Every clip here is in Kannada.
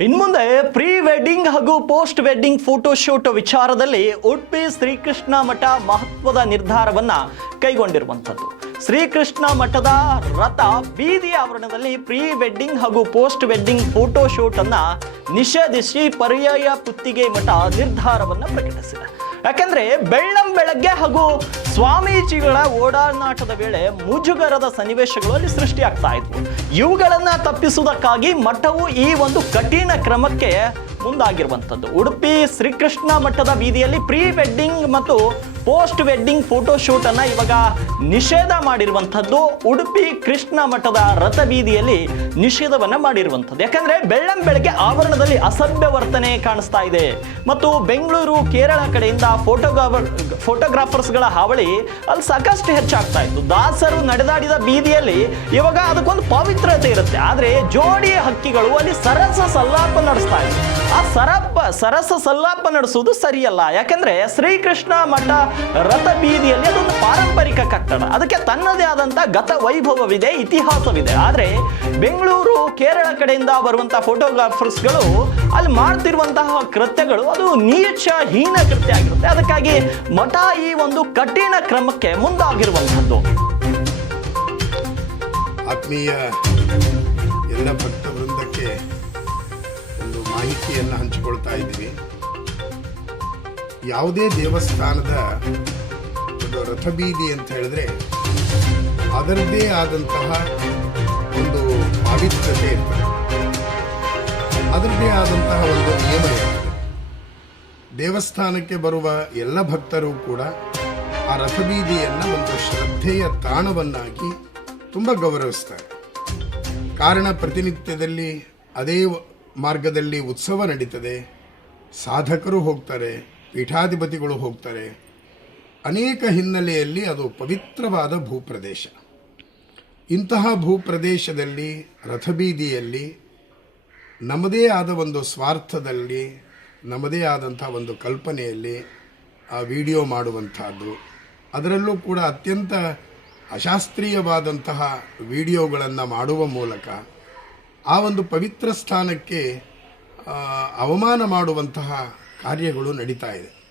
ಇನ್ಮುಂದೆ ಪ್ರೀ ವೆಡ್ಡಿಂಗ್ ಹಾಗೂ ಪೋಸ್ಟ್ ವೆಡ್ಡಿಂಗ್ ಫೋಟೋಶೂಟ್ ವಿಚಾರದಲ್ಲಿ ಉಡುಪಿ ಶ್ರೀಕೃಷ್ಣ ಮಠ ಮಹತ್ವದ ನಿರ್ಧಾರವನ್ನ ಕೈಗೊಂಡಿರುವಂಥದ್ದು. ಶ್ರೀಕೃಷ್ಣ ಮಠದ ರಥ ಬೀದಿ ಆವರಣದಲ್ಲಿ ಪ್ರೀ ವೆಡ್ಡಿಂಗ್ ಹಾಗೂ ಪೋಸ್ಟ್ ವೆಡ್ಡಿಂಗ್ ಫೋಟೋ ಶೂಟ್ ಅನ್ನ ನಿಷೇಧಿಸಿ ಪರ್ಯಾಯ ಪುತ್ತಿಗೆ ಮಠ ನಿರ್ಧಾರವನ್ನು ಪ್ರಕಟಿಸಿದೆ. ಯಾಕೆಂದ್ರೆ ಬೆಳ್ಳಂ ಬೆಳಗ್ಗೆ ಹಾಗೂ ಸ್ವಾಮೀಜಿಗಳ ಓಡಾನಾಟದ ವೇಳೆ ಮುಜುಗರದ ಸನ್ನಿವೇಶಗಳು ಅಲ್ಲಿ ಸೃಷ್ಟಿಯಾಗ್ತಾ ಇದ್ವು. ಇವುಗಳನ್ನ ತಪ್ಪಿಸುವುದಕ್ಕಾಗಿ ಮಠವು ಈ ಒಂದು ಕಠಿಣ ಕ್ರಮಕ್ಕೆ ಮುಂದಾಗಿರುವಂಥದ್ದು. ಉಡುಪಿ ಶ್ರೀಕೃಷ್ಣ ಮಠದ ಬೀದಿಯಲ್ಲಿ ಪ್ರೀ ವೆಡ್ಡಿಂಗ್ ಮತ್ತು ಪೋಸ್ಟ್ ವೆಡ್ಡಿಂಗ್ ಫೋಟೋ ಶೂಟ್ ಅನ್ನ ಇವಾಗ ನಿಷೇಧ ಮಾಡಿರುವಂಥದ್ದು ಉಡುಪಿ ಕೃಷ್ಣ ಮಠದ ರಥ ಬೀದಿಯಲ್ಲಿ ನಿಷೇಧವನ್ನ ಮಾಡಿರುವಂಥದ್ದು. ಯಾಕಂದ್ರೆ ಬೆಳ್ಳಂ ಬೆಳಗ್ಗೆ ಆವರಣದಲ್ಲಿ ಅಸಭ್ಯ ವರ್ತನೆ ಕಾಣಿಸ್ತಾ ಇದೆ. ಮತ್ತು ಬೆಂಗಳೂರು, ಕೇರಳ ಕಡೆಯಿಂದ ಫೋಟೋಗ್ರಾಫರ್ ಫೋಟೋಗ್ರಾಫರ್ಸ್ಗಳ ಹಾವಳಿ ಅಲ್ಲಿ ಸಾಕಷ್ಟು ಹೆಚ್ಚಾಗ್ತಾ ಇತ್ತು. ದಾಸರು ನಡೆದಾಡಿದ ಬೀದಿಯಲ್ಲಿ ಇವಾಗ ಅದಕ್ಕೊಂದು ಪವಿತ್ರತೆ ಇರುತ್ತೆ. ಆದ್ರೆ ಜೋಡಿ ಹಕ್ಕಿಗಳು ಅಲ್ಲಿ ಸರಸ ಸಲ್ಲಾಪ ನಡೆಸ್ತಾ ಇದೆ. ಆ ಸರಪ, ಸರಸ ಸಲ್ಲಾಪ ನಡೆಸುವುದು ಸರಿಯಲ್ಲ. ಯಾಕಂದ್ರೆ ಶ್ರೀಕೃಷ್ಣ ಮಠ ರಥ ಬೀದಿಯಲ್ಲಿ ಅದೊಂದು ಪಾರಂಪರಿಕ ಕಟ್ಟಡ. ಅದಕ್ಕೆ ತನ್ನದೇ ಆದಂತ ಗತ ವೈಭವವಿದೆ, ಇತಿಹಾಸವಿದೆ. ಆದ್ರೆ ಬೆಂಗಳೂರು, ಕೇರಳ ಕಡೆಯಿಂದ ಬರುವಂತಹ ಫೋಟೋಗ್ರಾಫರ್ಸ್ಗಳು ಅಲ್ಲಿ ಮಾಡ್ತಿರುವಂತಹ ಕೃತ್ಯಗಳು ಅದು ನೀಚ ಹೀನ ಕೃತ್ಯ ಆಗಿರುತ್ತೆ. ಅದಕ್ಕಾಗಿ ಮಠ ಈ ಒಂದು ಕಠಿಣ ಕ್ರಮಕ್ಕೆ ಮುಂದಾಗಿರುವಂಥದ್ದು. ಆತ್ಮೀಯ ಎಲ್ಲ ಭಕ್ತ ವೃಂದಕ್ಕೆ ಒಂದು ಮಾಹಿತಿಯನ್ನು ಹಂಚಿಕೊಳ್ತಾ ಇದ್ದೀವಿ. ಯಾವುದೇ ದೇವಸ್ಥಾನದ ಒಂದು ರಥಬೀದಿ ಅಂತ ಹೇಳಿದ್ರೆ ಅದರದ್ದೇ ಆದಂತಹ ಒಂದು ಪಾವಿತ್ರತೆ ಇರ್ತದೆ. ಅದರದ್ದೇ ಆದಂತಹ ಒಂದು ನಿಯಮ ದೇವಸ್ಥಾನಕ್ಕೆ ಬರುವ ಎಲ್ಲ ಭಕ್ತರು ಕೂಡ ಆ ರಥಬೀದಿಯನ್ನು ಒಂದು ಶ್ರದ್ಧೆಯ ತಾಣವನ್ನಾಗಿ ತುಂಬ ಗೌರವಿಸ್ತಾರೆ. ಕಾರಣ ಪ್ರತಿನಿತ್ಯದಲ್ಲಿ ಅದೇ ಮಾರ್ಗದಲ್ಲಿ ಉತ್ಸವ ನಡೀತದೆ. ಸಾಧಕರು ಹೋಗ್ತಾರೆ. ಪೀಠಾಧಿಪತಿಗಳು ಹೋಗ್ತಾರೆ. ಅನೇಕ ಹಿನ್ನೆಲೆಯಲ್ಲಿ ಅದು ಪವಿತ್ರವಾದ ಭೂಪ್ರದೇಶ. ಇಂತಹ ಭೂಪ್ರದೇಶದಲ್ಲಿ, ರಥಬೀದಿಯಲ್ಲಿ, ನಮ್ಮದೇ ಆದ ಒಂದು ಸ್ವಾರ್ಥದಲ್ಲಿ, ನಮ್ಮದೇ ಆದಂಥ ಒಂದು ಕಲ್ಪನೆಯಲ್ಲಿ ಆ ವಿಡಿಯೋ ಮಾಡುವಂಥದ್ದು. ಅದರಲ್ಲೂ ಕೂಡ ಅತ್ಯಂತ ಅಶಾಸ್ತ್ರೀಯವಾದಂತಹ ವಿಡಿಯೋಗಳನ್ನು ಮಾಡುವ ಮೂಲಕ ಆ ಒಂದು ಪವಿತ್ರ ಸ್ಥಾನಕ್ಕೆ ಅವಮಾನ ಮಾಡುವಂತಹ ಕಾರ್ಯಗಳು ನಡೀತಾ ಇದೆ.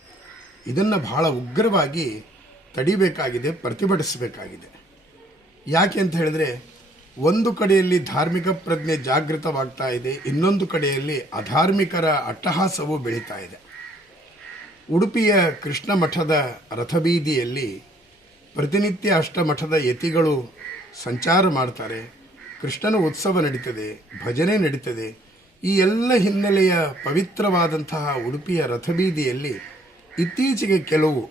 ಇದನ್ನು ಬಹಳ ಉಗ್ರವಾಗಿ ತಡಿಬೇಕಾಗಿದೆ, ಪ್ರತಿಭಟಿಸಬೇಕಾಗಿದೆ. ಯಾಕೆ ಅಂತ ಹೇಳಿದ್ರೆ, ಒಂದು ಕಡೆಯಲ್ಲಿ ಧಾರ್ಮಿಕ ಪ್ರಜ್ಞೆ ಜಾಗೃತವಾಗ್ತಾ ಇದೆ, ಇನ್ನೊಂದು ಕಡೆಯಲ್ಲಿ ಅಧಾರ್ಮಿಕರ ಅಟ್ಟಹಾಸವು ಬೆಳೀತಾ ಇದೆ. ಉಡುಪಿಯ ಕೃಷ್ಣ ಮಠದ ರಥಬೀದಿಯಲ್ಲಿ ಪ್ರತಿನಿತ್ಯ ಅಷ್ಟಮಠದ ಯತಿಗಳು ಸಂಚಾರ ಮಾಡ್ತಾರೆ. ಕೃಷ್ಣನ ಉತ್ಸವ ನಡೀತದೆ, ಭಜನೆ ನಡೀತದೆ ಈ ಎಲ್ಲ ಹಿನ್ನೆಲೆಯ ಪವಿತ್ರವಾದಂತಹ ಉಡುಪಿಯ ರಥಬೀದಿಯಲ್ಲಿ ಇತ್ತೀಚೆಗೆ ಕೆಲವು